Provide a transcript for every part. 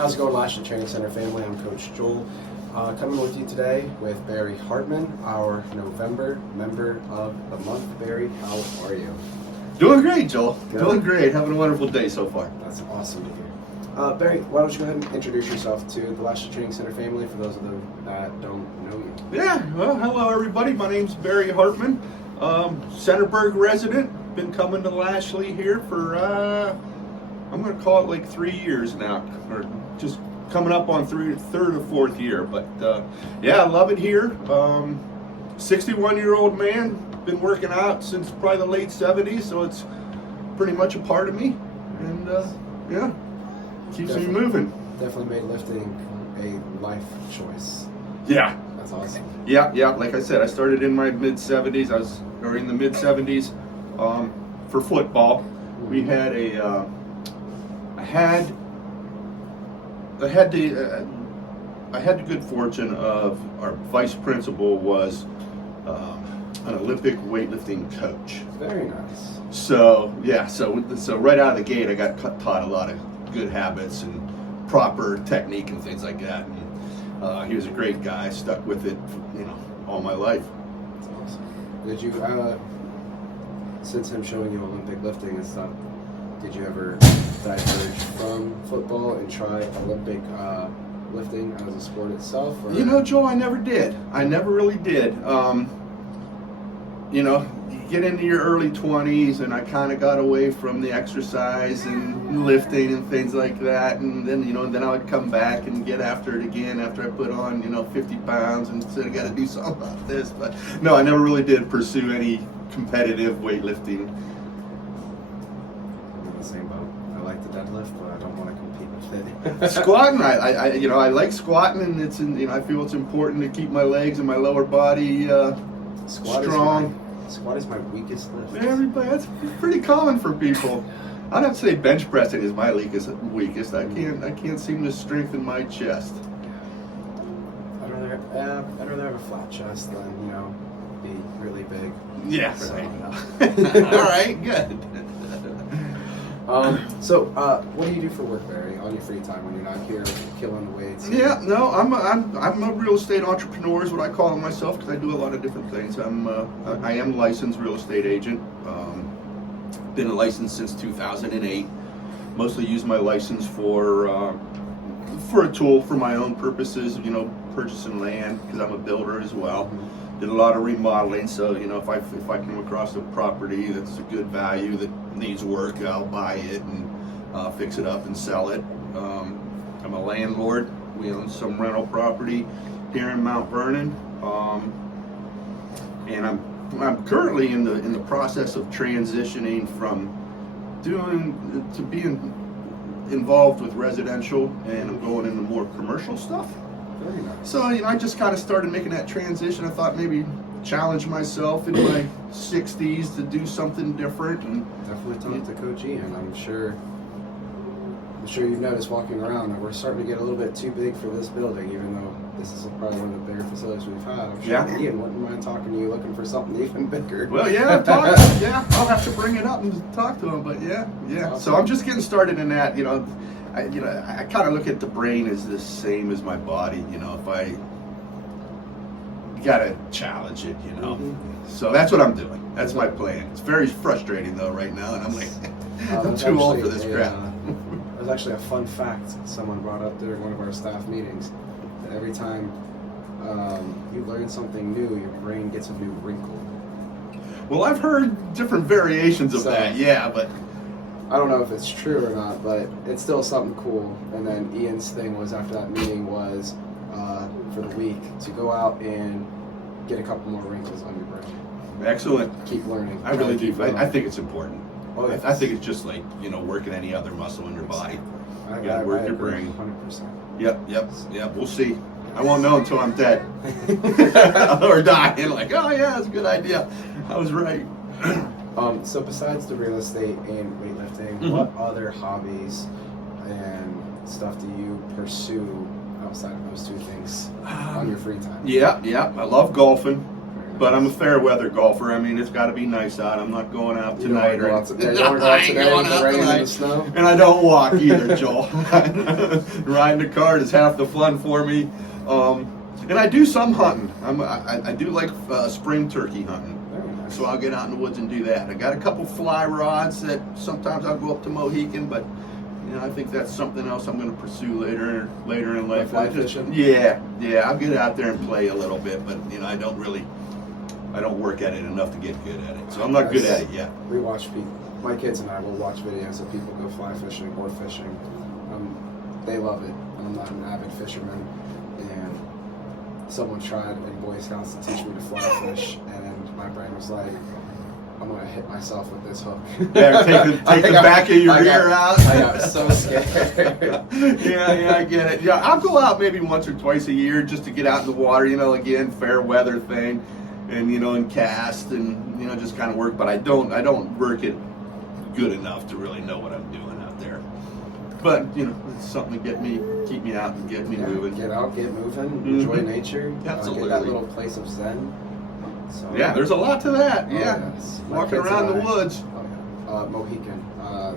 How's it going, Lashley Training Center family? I'm Coach Joel, coming with you today with Barry Hartman, our November Member of the Month. Barry, how are you? Doing great, Joel. Good. Doing great. Having a wonderful day so far. That's awesome to hear. Barry, why don't you go ahead and introduce yourself to the Lashley Training Center family for those of them that don't know you. Yeah, well, hello everybody. My name's Barry Hartman, Centerburg resident. Been coming to Lashley here for, I'm going to call it like 3 years now, or just coming up on third or fourth year. But yeah, I love it here. 61-year-old man, been working out since probably the late 70s, so it's pretty much a part of me. And yeah, keeps me moving. Definitely made lifting a life choice. Yeah. That's awesome. Yeah, like I said, I started in my mid-70s. Or in the mid-70s for football. We had I had the good fortune of our vice principal was an Olympic weightlifting coach. Very nice. So yeah, so right out of the gate, I got taught a lot of good habits and proper technique and things like that. And he was a great guy. Stuck with it, all my life. That's awesome. Did you, since him showing you Olympic lifting and stuff, did you ever diverge from football and try Olympic lifting as a sport itself? Or? Joe, I never did. I never really did. You get into your early 20s, and I kind of got away from the exercise and lifting and things like that. And then, then I would come back and get after it again after I put on, 50 pounds and said I got to do something about this. But no, I never really did pursue any competitive weightlifting. I'm in the same boat. I like the deadlift, but I don't want to compete with it. Squatting, I like squatting, and I feel it's important to keep my legs and my lower body strong. Squat is my weakest lift. Everybody, that's pretty common for people. I'd have to say bench pressing is my weakest. I can't seem to strengthen my chest. I'd rather have a flat chest than be really big. Yeah. So, All right, good. So, what do you do for work, Barry, on your free time when you're not here killing the weights? Yeah, no, I'm a real estate entrepreneur is what I call myself because I do a lot of different things. I am licensed real estate agent. Been licensed since 2008. Mostly use my license for a tool for my own purposes. Purchasing land because I'm a builder as well. Did a lot of remodeling, so if I come across a property that's a good value that needs work, I'll buy it and fix it up and sell it. I'm a landlord. We own some rental property here in Mount Vernon, and I'm currently in the process of transitioning from being involved with residential, and I'm going into more commercial stuff. Very nice. So, I just kind of started making that transition. I thought maybe challenge myself in my 60s to do something different. And Definitely talk to Coach Ian. I'm sure you've noticed walking around that we're starting to get a little bit too big for this building, even though this is probably one of the bigger facilities we've had. I'm sure Yeah. Ian wouldn't mind talking to you, looking for something even bigger. well, yeah, I'll have to bring it up and talk to him. But yeah. Awesome. So I'm just getting started in that. I kind of look at the brain as the same as my body. If I gotta challenge it, Mhm. So that's what I'm doing. That's my plan. It's very frustrating though right now, and I'm like, I'm too old for this crap. It was actually a fun fact someone brought up during one of our staff meetings. That every time you learn something new, your brain gets a new wrinkle. Well, I've heard different variations of that. Yeah, but I don't know if it's true or not, but it's still something cool. And then Ian's thing was after that meeting was for the week to go out and get a couple more wrinkles on your brain. excellent. Keep learning. I really do. Keep I think it's important. Oh, yeah. I think it's just like working any other muscle in your body. I gotta work your agree brain. 100%. Yep. We'll see. I won't know until I'm dead or dying. Like, oh yeah, that's a good idea. I was right. So besides the real estate and weightlifting, what other hobbies and stuff do you pursue outside of those two things on your free time? Yeah. I love golfing. Very But I'm a fair weather golfer. I mean, it's got to be nice out. I'm not going out You don't tonight. wanna go or out today. You don't wanna go out today with the rain and the snow? And I don't walk either, Joel. Riding the cart is half the fun for me. And I do some hunting. I do like spring turkey hunting. Very nice. So I'll get out in the woods and do that. I got a couple fly rods that sometimes I'll go up to Mohican, but I think that's something else I'm going to pursue later in life. Fly fishing? Yeah, I'll get out there and play a little bit, but I don't work at it enough to get good at it. So I'm not good at it yet. We watch people. My kids and I will watch videos of people go fly fishing or fishing. They love it. I'm not an avid fisherman, and someone tried in Boy Scouts to teach me to fly fish, and my brain was like, I'm gonna hit myself with this hook. Yeah, take the back of your ear out. I got so scared. yeah, I get it. Yeah, I'll go out maybe once or twice a year just to get out in the water. Again, fair weather thing, and and cast and just kind of work. But I don't work it good enough to really know what I'm doing out there. But it's something to keep me out and get me moving. Get out, get moving, enjoy nature. Absolutely. Get that little place of zen. So, Yeah, there's a lot to that. Oh, Yeah, yes. My walking kids around and the I- woods. Oh, yeah. Mohican,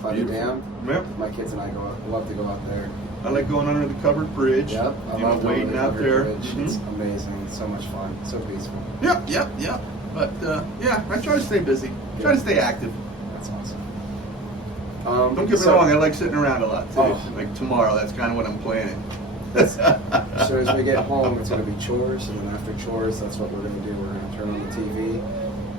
Cloudy Beautiful. Dam. Yep. My kids and I love to go out there. I like going under the covered bridge. Yep, I love going wading to the out covered there. bridge. Mhm. It's amazing. It's so much fun. So peaceful. Yep. But I try to stay busy. Try to stay active. That's awesome. Don't get me wrong, I like sitting around a lot too. Oh. Like tomorrow, that's kind of what I'm planning. As soon as we get home, it's going to be chores, and then after chores, that's what we're going to do. We're going to turn on the TV,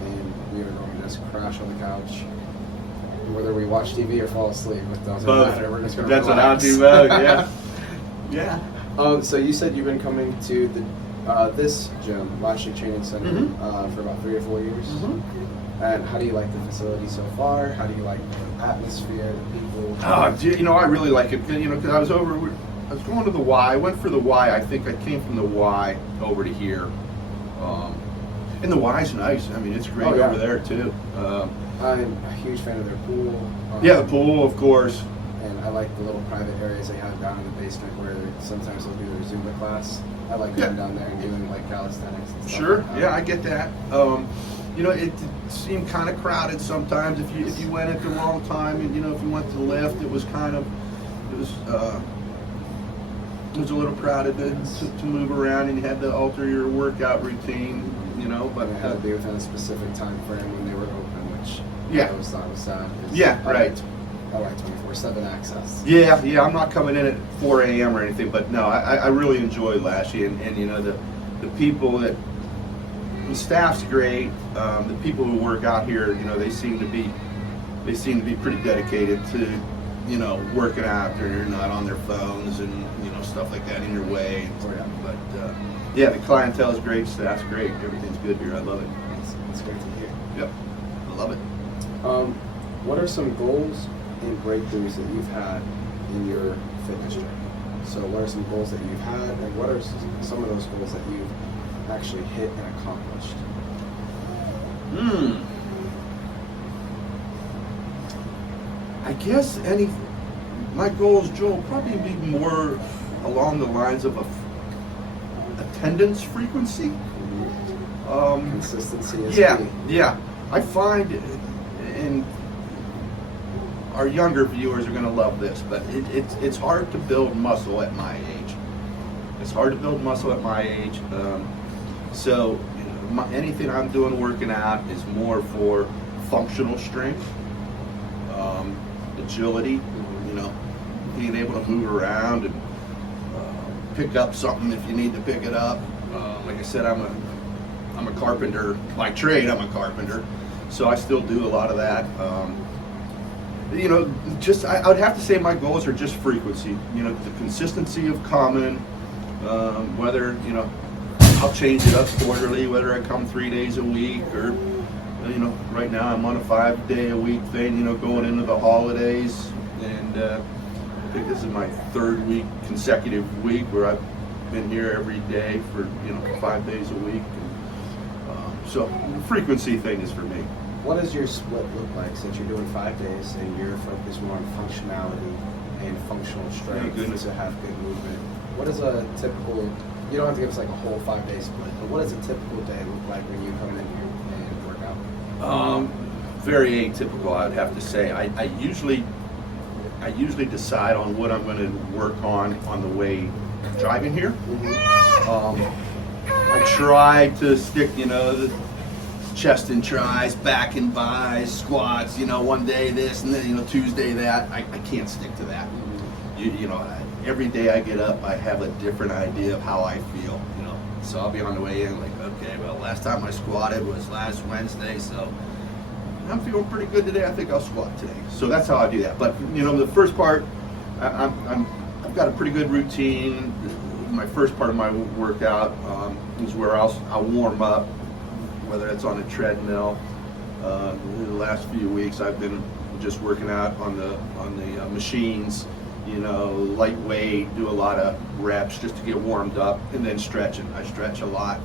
and we are going to just crash on the couch. Whether we watch TV or fall asleep, it doesn't Both. matter. We're just going to That's what relax. I'll do. Yeah. Yeah. So you said you've been coming to this gym, Lashley Training Center, Mhm. for about 3 or 4 years. And how do you like the facility so far? How do you like the atmosphere, the people? I really like it. Because I was going to the Y. I went for the Y. I think I came from the Y over to here. And the Y's nice. I mean, it's great Oh, yeah. over there too. I'm a huge fan of their pool. Yeah, the pool, of course. And I like the little private areas they have down in the basement where sometimes they'll do their Zumba class. I like going down there and doing like calisthenics and stuff. Sure. like that. Yeah, I get that. It seemed kind of crowded sometimes if you went at the wrong time. And if you went to the lift, it was a little crowded to move around, and you had to alter your workout routine. But And it had to be within a specific time frame when they were open, which Yeah. I always thought was sad. 'Cause Yeah, I right. like 24/7 access. Yeah, I'm not coming in at 4 a.m. or anything, but no, I really enjoy Lashy, and the people the staff's great. The people who work out here, they seem to be pretty dedicated to working out. They're not on their phones and stuff like that in your way. Oh, yeah. But yeah, the clientele is great, staff's great, everything's good here. I love it. It's great to hear. Yep, I love it. What are some goals and breakthroughs that you've had in your fitness journey? So what are some goals that you've had, and what are some of those goals that you've actually hit and accomplished? I guess my goals, Joel, probably be more along the lines of attendance frequency. Consistency is Yeah, key. yeah. I find, and our younger viewers are going to love this, but it's hard to build muscle at my age. It's hard to build muscle at my age. So anything I'm doing working out is more for functional strength, agility, being able to move around and pick up something if you need to pick it up. Like I said, I'm a carpenter by trade. I'm a carpenter, so I still do a lot of that. I would have to say my goals are just frequency. The consistency of coming, whether I'll change it up quarterly, whether I come 3 days a week or right now I'm on a 5-day-a-week thing. Going into the holidays, and I think this is my 3rd week consecutive week where I've been here every day for 5 days a week. So the frequency thing is for me. What does your split look like since you're doing 5 days and you're focused more on functionality and functional strength goodness. to have good movement? What does a typical you don't have to give us like a whole 5-day split, but what does a typical day look like when you come in here and work out? Very atypical, I'd have to say. I usually decide on what I'm going to work on the way driving here. I try to stick, the chest and tries, back and bis, squats. One day this and then Tuesday that. I can't stick to that. Every day I get up, I have a different idea of how I feel. So I'll be on the way in like, okay, well, last time I squatted was last Wednesday, so I'm feeling pretty good today. I think I'll squat today. So that's how I do that. But the first part, I've got a pretty good routine. My first part of my workout is where I'll warm up, whether it's on a treadmill. In the last few weeks, I've been just working out on the machines. Lightweight, do a lot of reps just to get warmed up, and then stretching. I stretch a lot.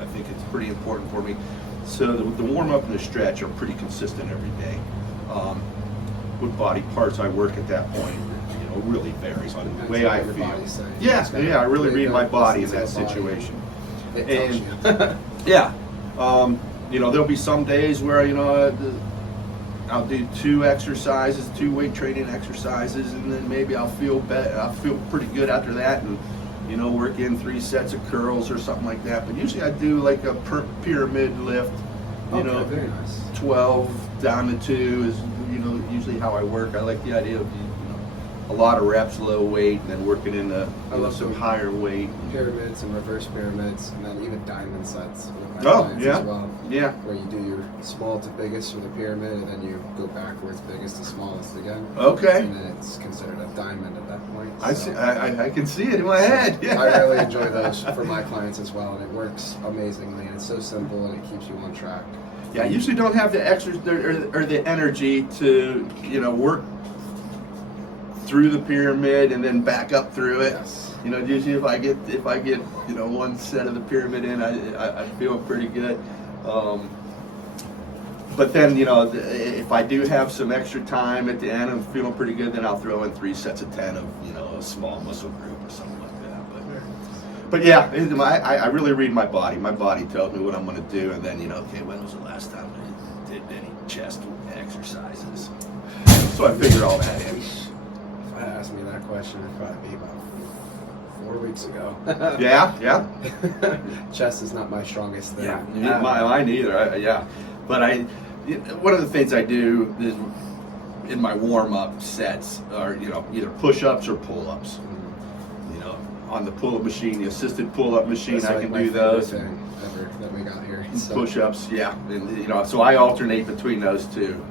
I think it's pretty important for me. So the warm up and the stretch are pretty consistent every day. What body parts I work at that point, really varies on the way I feel. I really read my body in that situation. And yeah, there'll be some days where I'll do 2 exercises, 2 weight training exercises, and then maybe I'll feel pretty good after that, and work in 3 sets of curls or something like that. But usually I do like a pyramid lift. Very nice. 12 down to 2 is usually how I work. I like the idea of a lot of reps, low weight, and then working into some higher weight. Pyramids and reverse pyramids, and then even diamond sets with my clients yeah, as well. Yeah. Where you do your small to biggest for the pyramid, and then you go backwards, biggest to smallest again. Okay. And then it's considered a diamond at that point. I see. I can see it in my head. Yeah. I really enjoy those for my clients as well, and it works amazingly. And it's so simple, and it keeps you on track. Yeah, I usually don't have the extra or the energy to work through the pyramid and then back up through it. Yes. Usually if I get one set of the pyramid in, I feel pretty good. But then if I do have some extra time at the end, I'm feeling pretty good. Then I'll throw in 3 sets of 10 of a small muscle group or something like that. But yeah, I really read my body. My body tells me what I'm going to do, and then okay, when was the last time I did any chest exercises? So I figure all that in. If I asked me that question, it'd probably be about 4 weeks ago. Yeah. Chest is not my strongest thing. Yeah, mine either. But one of the things I do is in my warm-up sets are either push-ups or pull-ups. On the pull-up machine, the assisted pull-up machine, That's I can my do those. favorite thing ever that we got here. So. Push-ups, yeah, and so I alternate between those two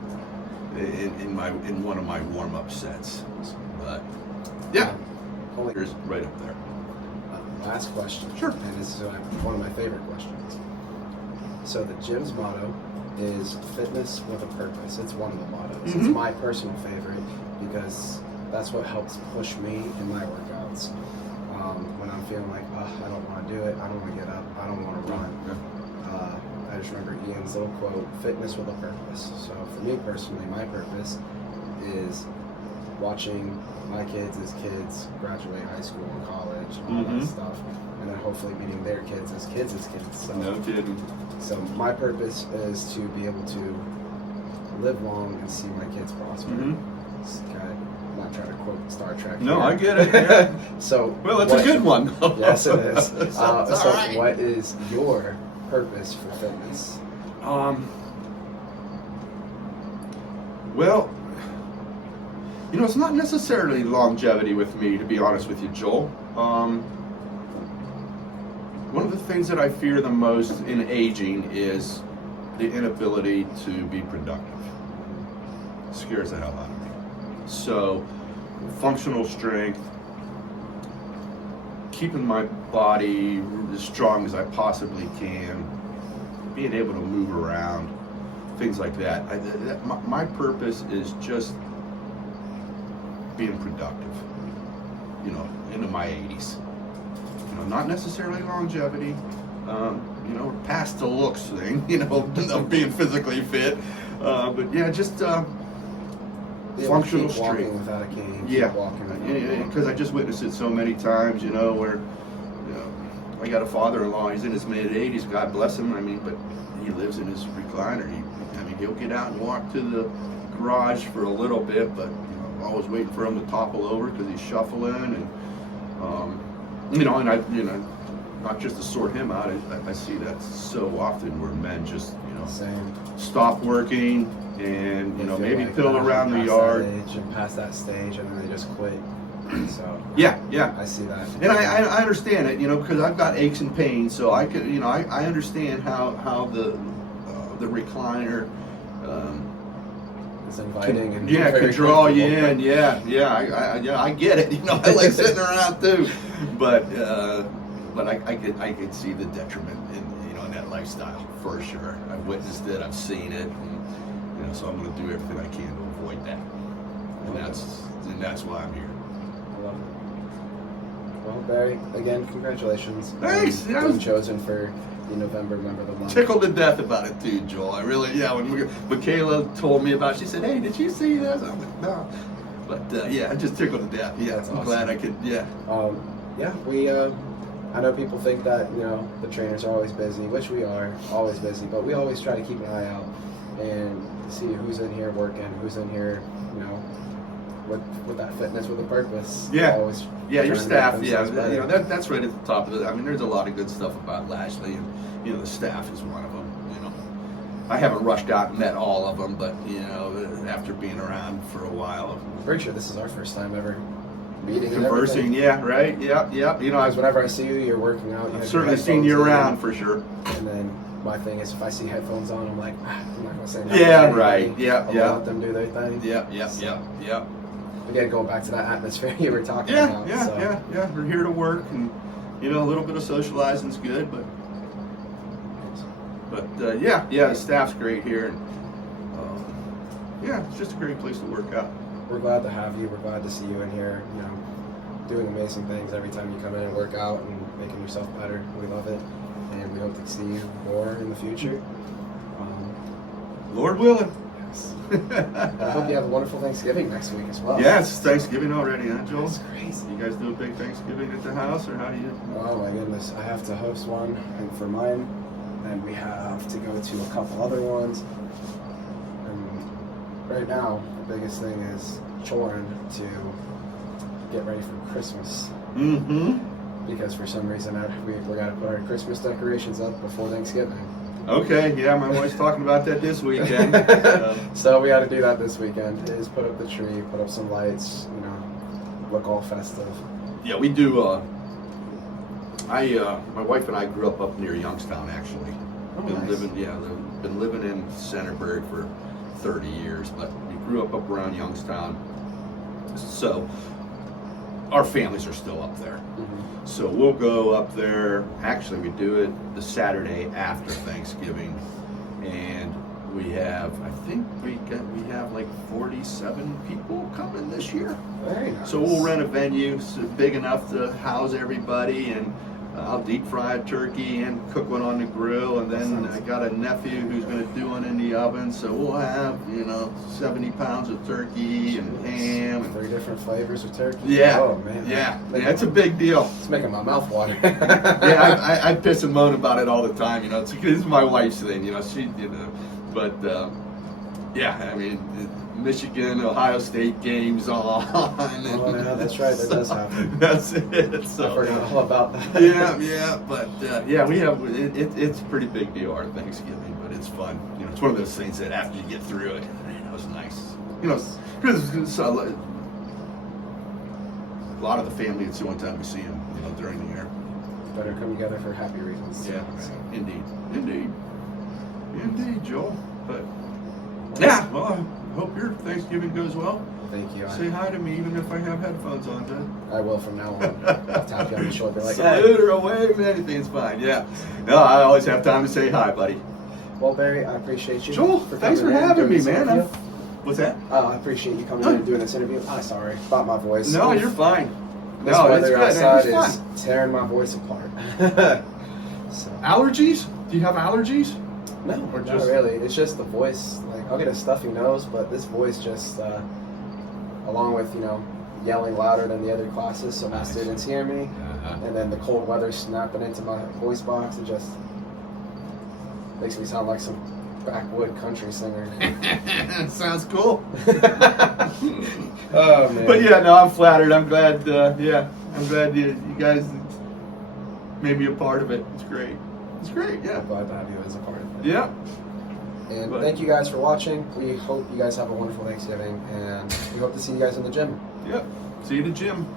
in one of my warm-up sets. But yeah, here's right up there. Last question. Sure. And this is one of my favorite questions. So the gym's motto is fitness with a purpose. It's one of the mottos. It's my personal favorite because that's what helps push me in my workouts. When I'm feeling like, I don't want to do it, I don't want to get up, I don't want to run. I just remember Ian's little quote, fitness with a purpose. So for me personally, my purpose is watching my kids as kids graduate high school and college and all that stuff, and then hopefully meeting their kids as kids. So, No kidding. So my purpose is to be able to live long and see my kids prosper. I'm not trying to quote Star Trek. No, here. I get it. Yeah. So well, that's a good one. Yes, it is. So right. what is your purpose for fitness? Well, it's not necessarily longevity with me, to be honest with you, Joel. One of the things that I fear the most in aging is the inability to be productive. It scares the hell out of me. So, functional strength, keeping my body as strong as I possibly can, being able to move around, things like that. My purpose is just being productive, into my 80s. Not necessarily longevity, past the looks thing, of being physically fit, but yeah, just functional keep walking strength. without a cane. Yeah, Keep walking without a walker. because I just witnessed it so many times, where I got a father-in-law. He's in his mid-80s. God bless him. I mean, but he lives in his recliner. He'll get out and walk to the garage for a little bit, but I'm always waiting for him to topple over because he's shuffling, and not just to sort him out. I see that so often where men just Same. stop working and They feel maybe like pill they're around the past yard. that age and past that stage, and then they just quit. So Yeah. I see that. And I understand it, because I've got aches and pains, so I could, I understand how the recliner, It's inviting and can very draw you comfortable. in. I get it. I like sitting around too, but I could see the detriment in that lifestyle for sure. I've witnessed it. I've seen it, and so I'm going to do everything I can to avoid that, and that's why I'm here. I love it. Well, Barry, again, congratulations. Thanks. On being chosen for the November Member of the Month. Tickled to death about it too, Joel. I really, when Michaela told me about it, she said, "Hey, did you see this?" I'm like, "No," but I just tickled to death. Yeah, That's I'm awesome. glad I could. Yeah, We. I know people think that the trainers are always busy, which we are always busy, but we always try to keep an eye out and see who's in here working, who's in here, with that fitness, with a purpose. Yeah. Always your trying to staff. make Yeah, themselves better. that's right at the top of it. I mean, there's a lot of good stuff about Lashley, and the staff is one of them. I haven't rushed out and met all of them, but after being around for a while, I'm pretty sure this is our first time ever meeting. and conversing. everything. Yeah, right. Yep. Because I've whenever I see you, you're working out. You have your certainly seen you headphones in, around for sure. And then my thing is, if I see headphones on, I'm like, I'm not gonna say nothing. Yeah, to anybody. right. Yeah, I'm gonna yeah. let them do their thing. Yep. Again, going back to that atmosphere you were talking Yeah, about. yeah. We're here to work, and a little bit of socializing is good, but the staff's great here, and it's just a great place to work out. We're glad to have you. We're glad to see you in here. Doing amazing things every time you come in and work out and making yourself better. We love it, and we hope to see you more in the future. Lord willing. Yes. I hope you have a wonderful Thanksgiving next week as well. Yeah, it's Thanksgiving already, huh, Joel? It's crazy. You guys do a big Thanksgiving at the house, or how do you? Oh my goodness, I have to host one, and for mine, and we have to go to a couple other ones. And right now, the biggest thing is choring to get ready for Christmas. Mm-hmm. Because for some reason, we got to put our Christmas decorations up before Thanksgiving. Okay, yeah, my wife's talking about that this weekend. So we got to do that this weekend. Is put up the tree, put up some lights, look all festive. Yeah, we do. My wife and I grew up near Youngstown, actually. Oh, been nice. been living in Centerburg for 30 years, but we grew up around Youngstown. So our families are still up there. Mm-hmm. So we'll go up there. Actually, we do it the Saturday after Thanksgiving, and we have, I think we have like 47 people coming this year. Very nice. So we'll rent a venue big enough to house everybody, and I'll deep fry a turkey and cook one on the grill, and then I got a nephew who's going to do one in the oven. So we'll have 70 pounds of turkey and ham. And 3 different flavors of turkey. yeah, Oh man. yeah, it's a big deal. It's making my mouth water. Yeah, I piss and moan about it all the time. This is my wife's thing. She, but yeah, I mean, Michigan, Ohio State games on. Oh yeah, that's right. That does happen. That's it. So I forgot all about that. yeah, but we have it's a pretty big deal our Thanksgiving, but it's fun. It's one of those things that after you get through it, man, that was nice. Because a lot of the family, it's the one time we see them, during the year. Better come together for happy reasons. Yeah, So, indeed, Joel. But yeah, well, I hope your Thanksgiving goes well. thank you. Say hi to me, even if I have headphones on, Dad. I will from now on. I'll tap you on the shoulder like, Salute or away, man, anything's fine. Yeah. No, I always have time to say hi, buddy. Well, Barry, I appreciate you. Joel, thanks for coming in and having doing me, this man. interview. What's that? I appreciate you coming in and doing this interview. I'm sorry about my voice. No, you're fine. This No, it's weather good, man. outside It's is fine. tearing my voice apart. So, Allergies? Do you have allergies? no, Or not just- really. It's just the voice. Like, I'll get a stuffy nose, but this voice just, along with, yelling louder than the other classes so my students hear me. And then the cold weather snapping into my voice box, it just makes me sound like some backwood country singer. Sounds cool. Oh man. But yeah, no, I'm flattered. I'm glad. I'm glad you guys made me a part of it. It's great. It's great. Yeah. I'm glad to have you as a part of it. Yeah. And thank you guys for watching. We hope you guys have a wonderful Thanksgiving, and we hope to see you guys in the gym. Yep. See you at the gym.